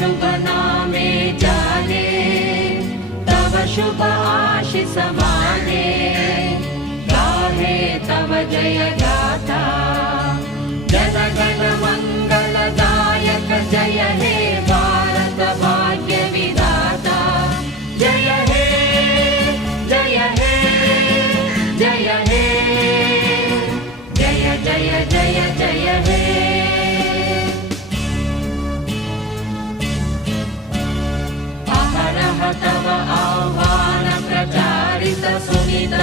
शुभ नामे जाने, तव शुभ आशीष माने, गाहे तव जय गाथा। जन गण मंगलदायक जय हे भारत भाग्य विधाता। जय हे जय हे जय हे, जय जय जय जय हे। अहरह तव आह्वान प्रचारित सुनित